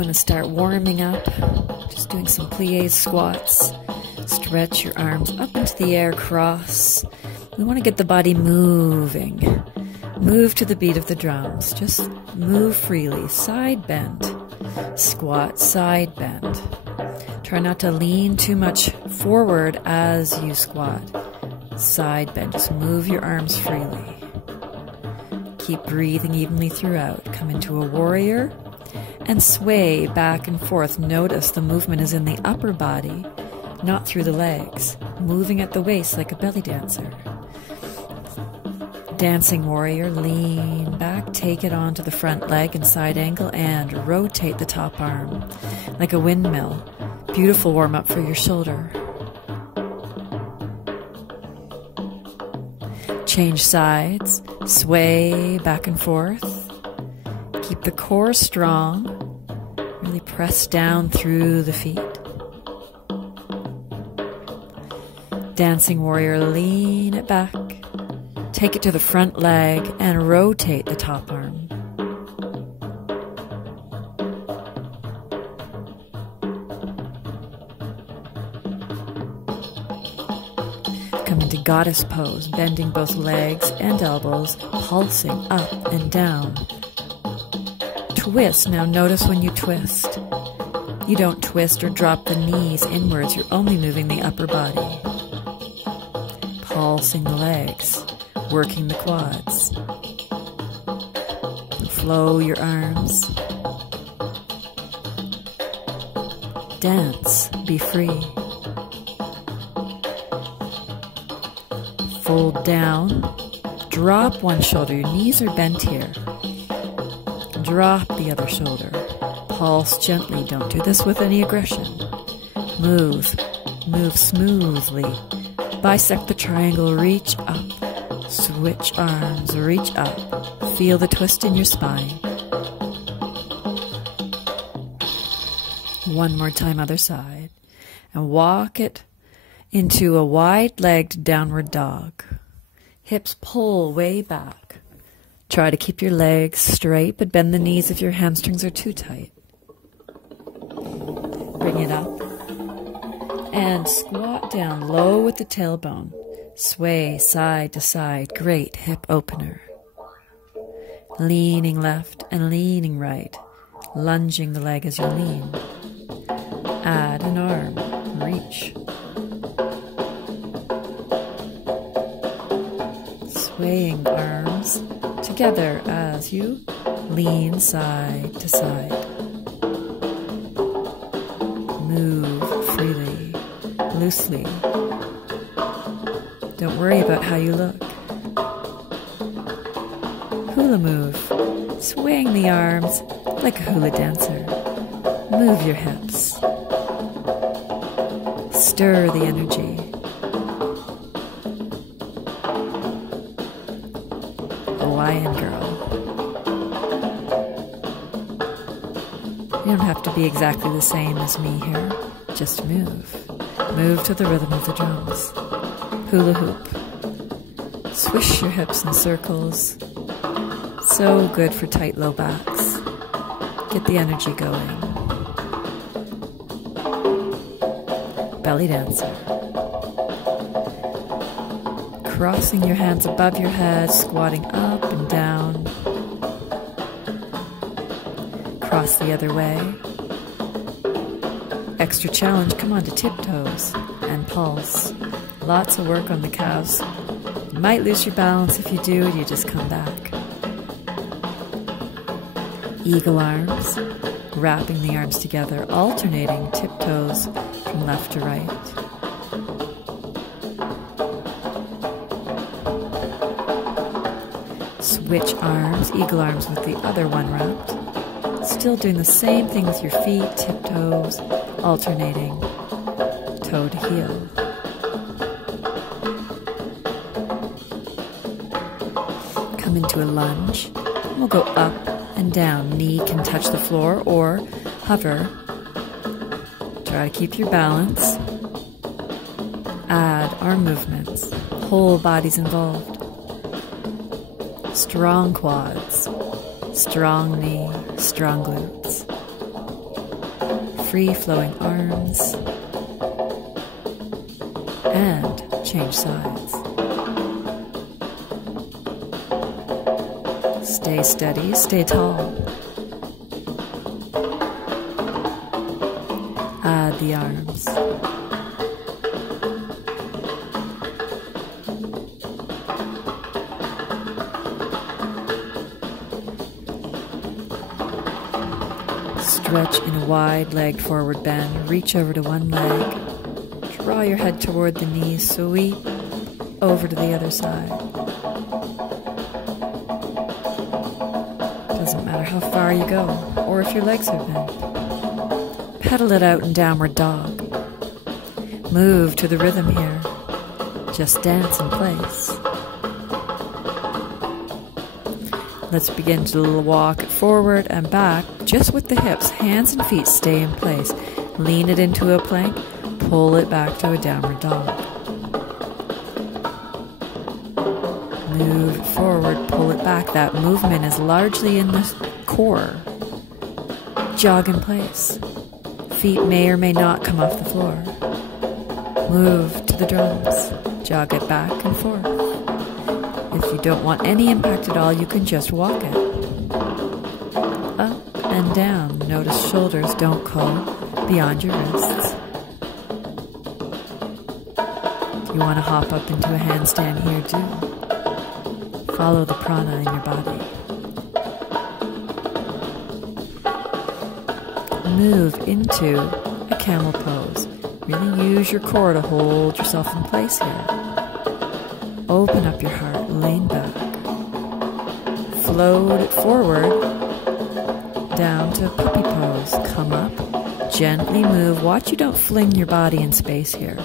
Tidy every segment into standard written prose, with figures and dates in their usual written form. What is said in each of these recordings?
want to start warming up, just doing some plie squats. Stretch your arms up into the air, cross. We want to get the body moving. Move to the beat of the drums. Just move freely. Side bend. Squat, side bend. Try not to lean too much forward as you squat. Side bend. Just move your arms freely. Keep breathing evenly throughout. Come into a warrior and sway back and forth. Notice the movement is in the upper body, not through the legs. Moving at the waist like a belly dancer. Dancing warrior, lean back, take it onto the front leg and side ankle and rotate the top arm like a windmill. Beautiful warm up for your shoulder. Change sides, sway back and forth. Keep the core strong. Really press down through the feet. Dancing warrior, lean it back. Take it to the front leg and rotate the top arm. Come into goddess pose, bending both legs and elbows, pulsing up and down. Twist. Now notice when you twist. You don't twist or drop the knees inwards. You're only moving the upper body. Pulsing the legs. Working the quads. Flow your arms. Dance. Be free. Fold down. Drop one shoulder. Your knees are bent here. Drop the other shoulder. Pulse gently. Don't do this with any aggression. Move. Move smoothly. Bisect the triangle. Reach up. Switch arms, reach up. Feel the twist in your spine. One more time, other side. And walk it into a wide-legged downward dog. Hips pull way back. Try to keep your legs straight, but bend the knees if your hamstrings are too tight. Bring it up. And squat down low with the tailbone. Sway side to side, great hip opener. Leaning left and leaning right, lunging the leg as you lean. Add an arm, reach. Swaying arms together as you lean side to side. Move freely, loosely. Don't worry about how you look. Hula move. Swaying the arms like a hula dancer. Move your hips. Stir the energy. Hawaiian girl. You don't have to be exactly the same as me here. Just move. Move to the rhythm of the drums. Hula hoop. Swish your hips in circles. So good for tight low backs. Get the energy going. Belly dancer. Crossing your hands above your head, squatting up and down. Cross the other way. Extra challenge, come on to tiptoes and pulse. Lots of work on the calves. You might lose your balance. If you do, you just come back. Eagle arms, wrapping the arms together, alternating tiptoes from left to right. Switch arms, eagle arms with the other one wrapped. Still doing the same thing with your feet, tiptoes, alternating, toe to heel. Come into a lunge. We'll go up and down. Knee can touch the floor or hover. Try to keep your balance. Add arm movements. Whole body's involved. Strong quads. Strong knee. Strong glutes. free-flowing arms. And change sides. Stay steady, stay tall. Add the arms. Stretch in a wide-legged forward bend. Reach over to one leg. Draw your head toward the knees. Sweep over to the other side. Doesn't matter how far you go, or if your legs are bent. Pedal it out in downward dog. Move to the rhythm here. Just dance in place. Let's begin to walk forward and back, just with the hips. Hands and feet stay in place. Lean it into a plank. Pull it back to a downward dog. Move forward, pull it back. That movement is largely in the core. Jog in place. Feet may or may not come off the floor. Move to the drums. Jog it back and forth. If you don't want any impact at all, you can just walk it. Up and down. Notice shoulders don't go beyond your wrists. If you want to hop up into a handstand here, do. Follow the prana in your body. Move into a camel pose. Really use your core to hold yourself in place here. Open up your heart, lean back. Float it forward, down to a puppy pose. Come up, gently move. Watch you don't fling your body in space here.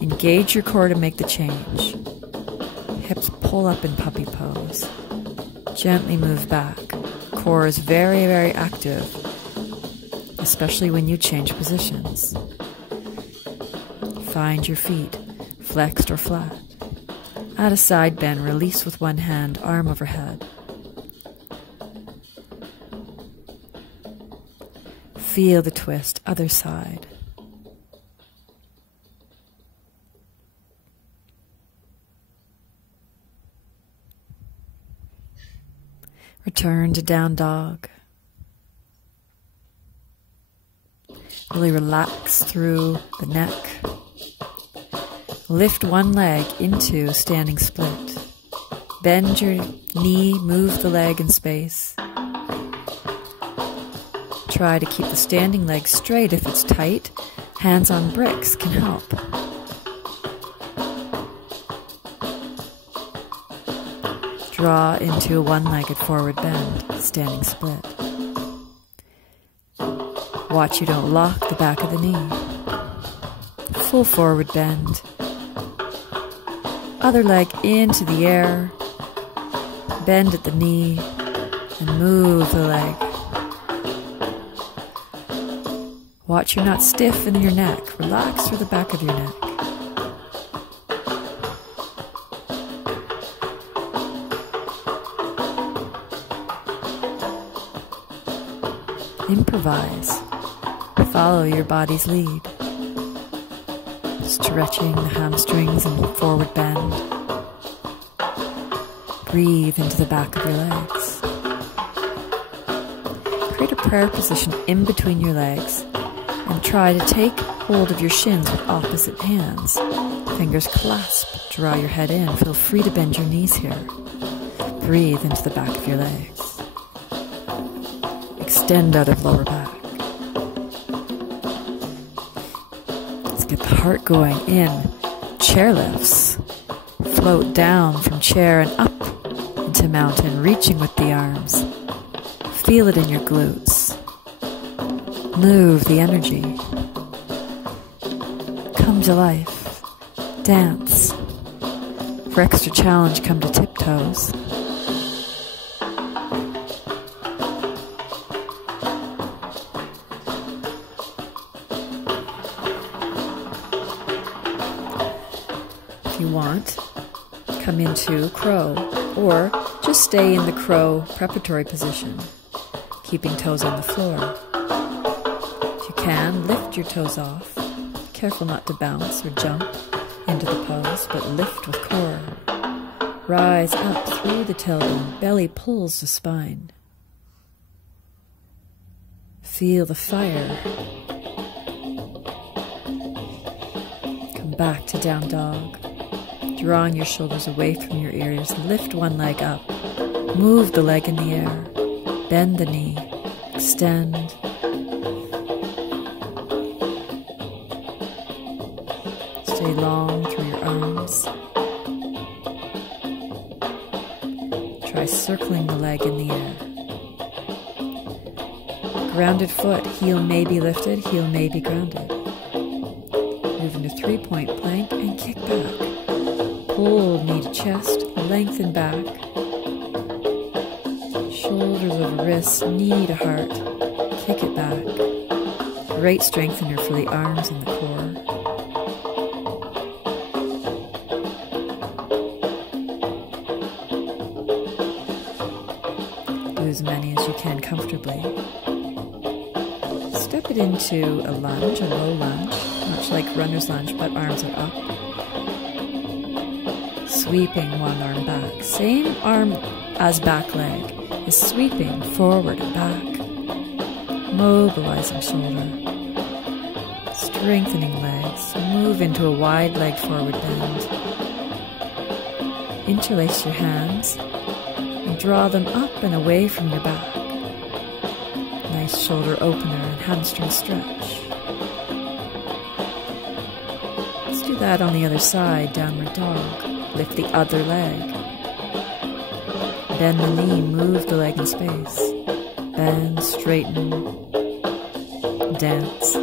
Engage your core to make the change. Hips pull up in puppy pose. Gently move back. Core is very, very active, especially when you change positions. Find your feet, flexed or flat. Add a side bend, release with one hand, arm overhead. Feel the twist, other side. Return to down dog. Really relax through the neck. Lift one leg into standing split. Bend your knee, move the leg in space. Try to keep the standing leg straight. If it's tight, hands on bricks can help. Draw into a one-legged forward bend, standing split. Watch you don't lock the back of the knee. Full forward bend. Other leg into the air. Bend at the knee and move the leg. Watch you're not stiff in your neck. Relax through the back of your neck. Improvise. Follow your body's lead. Stretching the hamstrings and forward bend. Breathe into the back of your legs. Create a prayer position in between your legs and try to take hold of your shins with opposite hands. Fingers clasp. Draw your head in. Feel free to bend your knees here. Breathe into the back of your legs. Extend out of lower back. Let's get the heart going in. Chair lifts. Float down from chair and up into mountain, reaching with the arms. Feel it in your glutes. Move the energy. Come to life. Dance. For extra challenge, come to tiptoes. If you want, come into crow, or just stay in the crow preparatory position, keeping toes on the floor. If you can, lift your toes off. Careful not to bounce or jump into the pose, but lift with core. Rise up through the tailbone, belly pulls the spine. Feel the fire. Come back to down dog. Drawing your shoulders away from your ears, lift one leg up. Move the leg in the air. Bend the knee. Extend. Stay long through your arms. Try circling the leg in the air. Grounded foot, heel may be lifted, heel may be grounded. Move into 3-point plank and kick back. Pull knee to chest, lengthen back. Shoulders over wrists, knee to heart. Kick it back. Great strengthener for the arms and the core. Do as many as you can comfortably. Step it into a lunge, a low lunge, much like runner's lunge, but arms are up. Sweeping one arm back. Same arm as back leg is sweeping forward and back. Mobilizing shoulder. Strengthening legs. Move into a wide leg forward bend. Interlace your hands and draw them up and away from your back. Nice shoulder opener and hamstring stretch. Let's do that on the other side, downward dog. Lift the other leg. Bend the knee, move the leg in space. Bend, straighten, dance.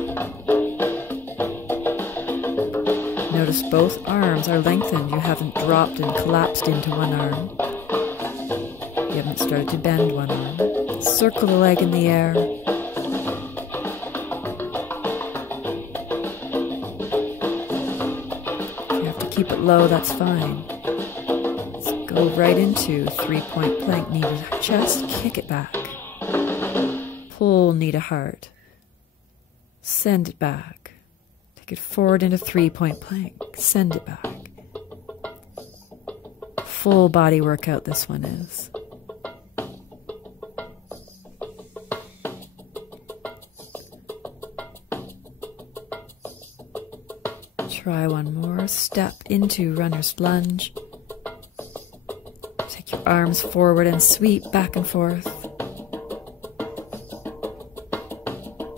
Notice both arms are lengthened. You haven't dropped and collapsed into one arm. You haven't started to bend one arm. Circle the leg in the air. If you have to keep it low, that's fine. Let's go right into 3-point plank, knee to chest, kick it back. Pull knee to heart. Send it back. Take it forward into 3-point plank. Send it back. Full body workout this one is. Try one more. Step into runner's lunge. Take your arms forward and sweep back and forth.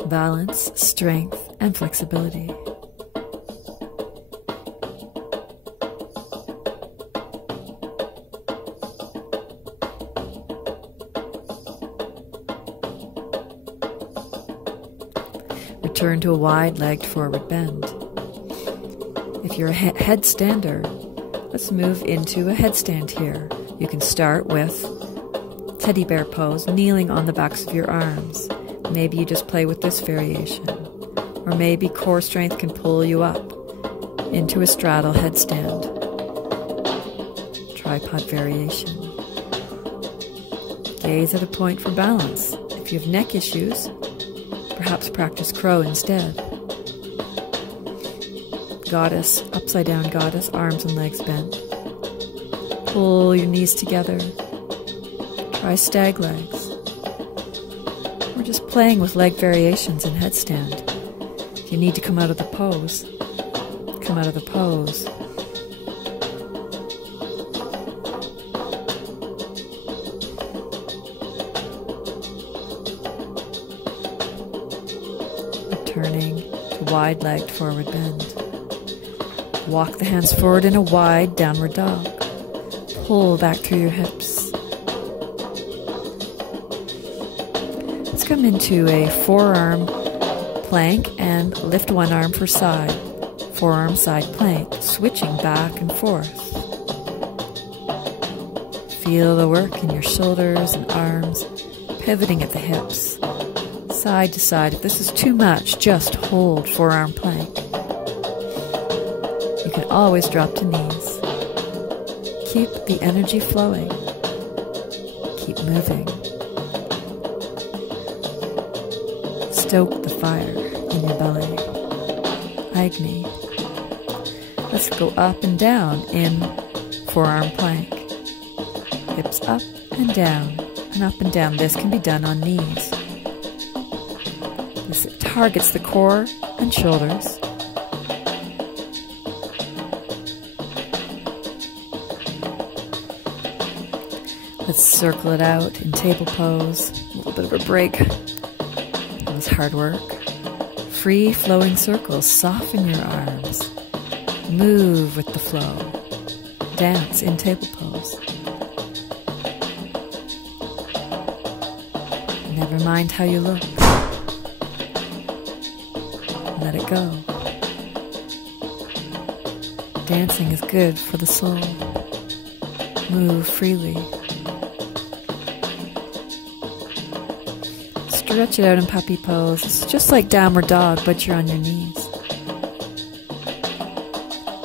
Balance, strength, and flexibility. Return to a wide-legged forward bend. If you're a headstander, let's move into a headstand here. You can start with teddy bear pose, kneeling on the backs of your arms. Maybe you just play with this variation. Or maybe core strength can pull you up into a straddle headstand. Tripod variation. Gaze at a point for balance. If you have neck issues, perhaps practice crow instead. Goddess, upside down goddess, arms and legs bent. Pull your knees together. Try stag legs. We're just playing with leg variations in headstand. If you need to come out of the pose, come out of the pose. Returning to wide-legged forward bend. Walk the hands forward in a wide downward dog. Pull back through your hips. Let's come into a forearm plank and lift one arm for side. Forearm side plank, switching back and forth. Feel the work in your shoulders and arms, pivoting at the hips. Side to side. If this is too much, just hold forearm plank. You can always drop to knees. Keep the energy flowing. Keep moving. Stoke the fire. in your belly. Agni. Let's go up and down in forearm plank. Hips up and down and up and down. This can be done on knees. This targets the core and shoulders. Let's circle it out in table pose. A little bit of a break. That was hard work. Free flowing circles. Soften your arms. Move with the flow. Dance in table pose. Never mind how you look. Let it go. Dancing is good for the soul. Move freely. Stretch it out in puppy pose. It's just like downward dog, but you're on your knees.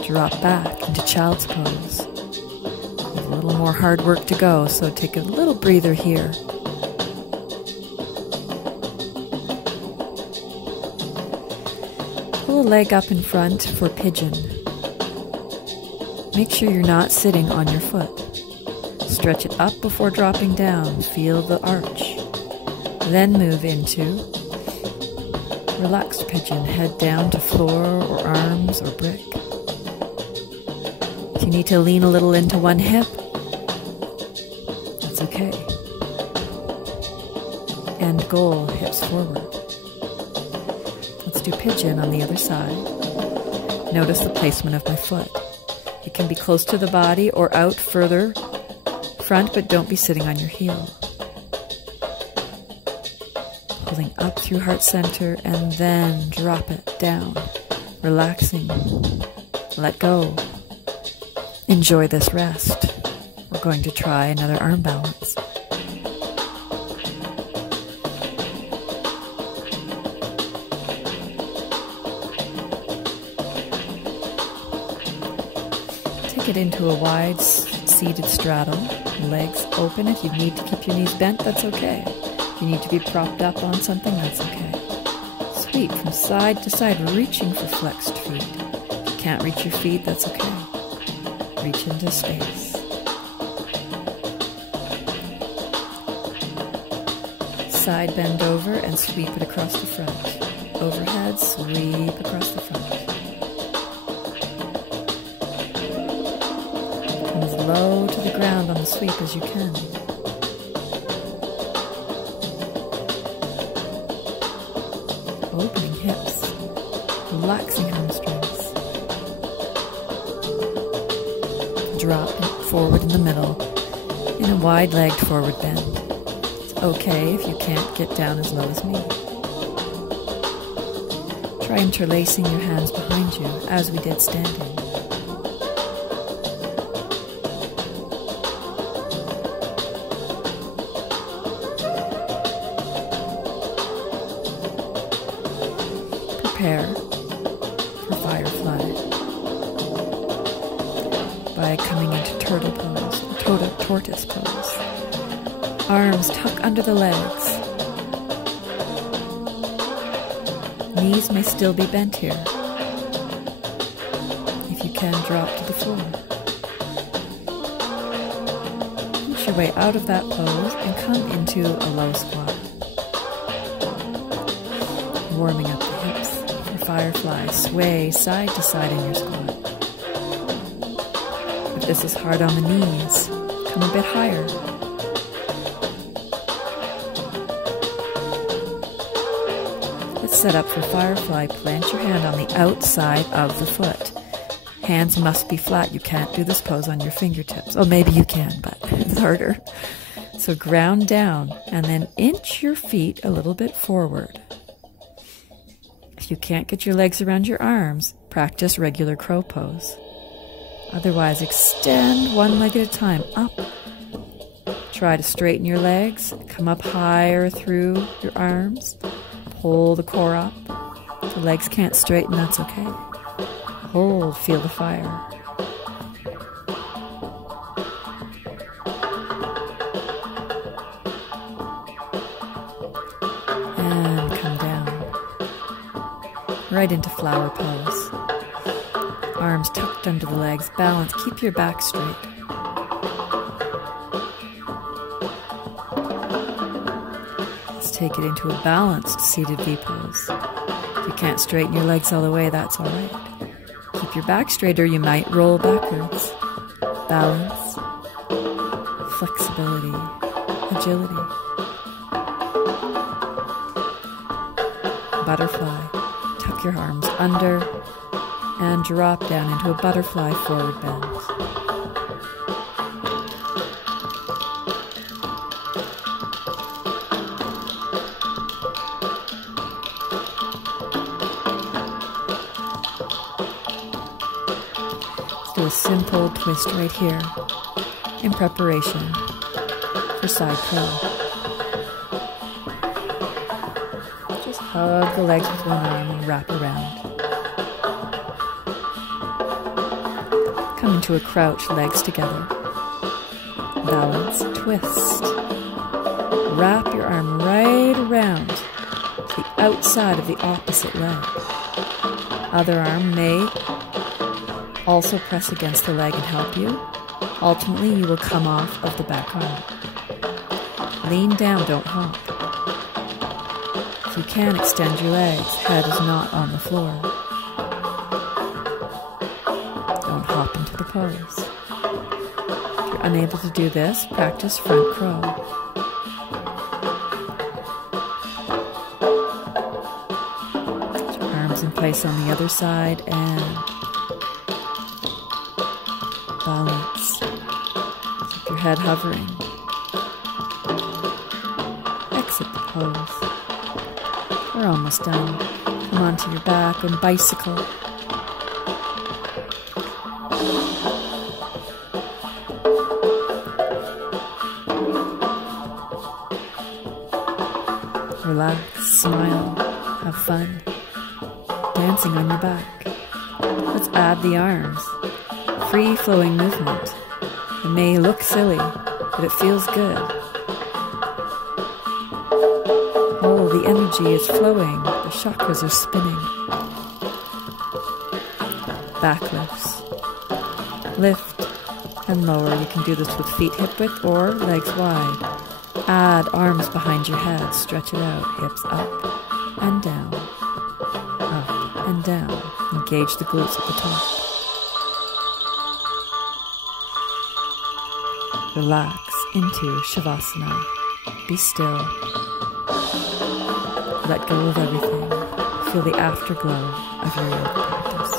Drop back into child's pose. There's a little more hard work to go, so take a little breather here. Pull a leg up in front for pigeon. Make sure you're not sitting on your foot. Stretch it up before dropping down. Feel the arch. Then move into relaxed pigeon. Head down to floor or arms or brick. If you need to lean a little into one hip, that's okay. End goal, hips forward. Let's do pigeon on the other side. Notice the placement of my foot. It can be close to the body or out further front, but don't be sitting on your heel. Pulling up through heart center and then drop it down. Relaxing. Let go. Enjoy this rest. We're going to try another arm balance. Take it into a wide seated straddle. Legs open. If you need to keep your knees bent, that's okay. If you need to be propped up on something, that's okay. Sweep from side to side, reaching for flexed feet. If you can't reach your feet, that's okay. Reach into space. Side bend over and sweep it across the front. Overhead, sweep across the front. Come as low to the ground on the sweep as you can. Opening hips, relaxing hamstrings. Drop forward in the middle in a wide-legged forward bend. It's okay if you can't get down as low as me. Try interlacing your hands behind you as we did standing. Prepare for firefly by coming into turtle pose, tortoise pose. Arms tuck under the legs. Knees may still be bent here. If you can, drop to the floor. Push your way out of that pose and come into a low squat. Warming up the hips. Firefly, sway side to side in your squat. If this is hard on the knees, come a bit higher. Let's set up for firefly. Plant your hand on the outside of the foot. Hands must be flat. You can't do this pose on your fingertips. Oh, maybe you can, but it's harder. So ground down and then inch your feet a little bit forward. If you can't get your legs around your arms, practice regular crow pose. Otherwise, extend one leg at a time, up. Try to straighten your legs, come up higher through your arms, pull the core up. If the legs can't straighten, that's okay. Hold, feel the fire. right into flower pose. Arms tucked under the legs, balance, keep your back straight. Let's take it into a balanced seated V pose. If you can't straighten your legs all the way, that's all right. Keep your back straight or you might roll backwards. Balance, flexibility, agility. Butterfly. Tuck your arms under and drop down into a butterfly forward bend. Let's do a simple twist right here in preparation for side curl. Hug the legs with one arm and wrap around. Come into a crouch, legs together. Balance, twist. Wrap your arm right around to the outside of the opposite leg. Other arm may also press against the leg and help you. Ultimately, you will come off of the back arm. Lean down, don't hop. If you can, extend your legs. Head is not on the floor. Don't hop into the pose. If you're unable to do this, practice front crow. Put your arms in place on the other side and balance. Keep your head hovering. Exit the pose. We're almost done. Come onto your back and bicycle. Relax, smile, have fun. Dancing on your back. Let's add the arms. Free-flowing movement. It may look silly, but it feels good. The energy is flowing, the chakras are spinning. Back lifts. Lift and lower. You can do this with feet hip width or legs wide. Add arms behind your head, stretch it out, hips up and down, up and down. Engage the glutes at the top. Relax into Shavasana. Be still. Let go of everything. Feel the afterglow of your yoga practice.